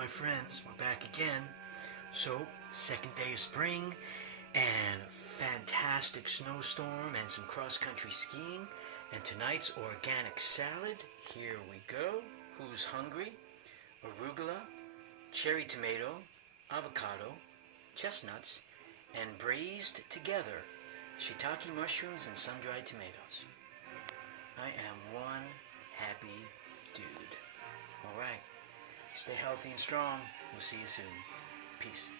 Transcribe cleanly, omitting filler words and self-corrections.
My friends, we're back again. So, second day of spring and a fantastic snowstorm and some cross-country skiing and tonight's organic salad. Here we go. Who's hungry? Arugula, cherry tomato, avocado, chestnuts, and braised together shiitake mushrooms and sun-dried tomatoes. I am one happy dude. All right. Stay healthy and strong. We'll see you soon. Peace.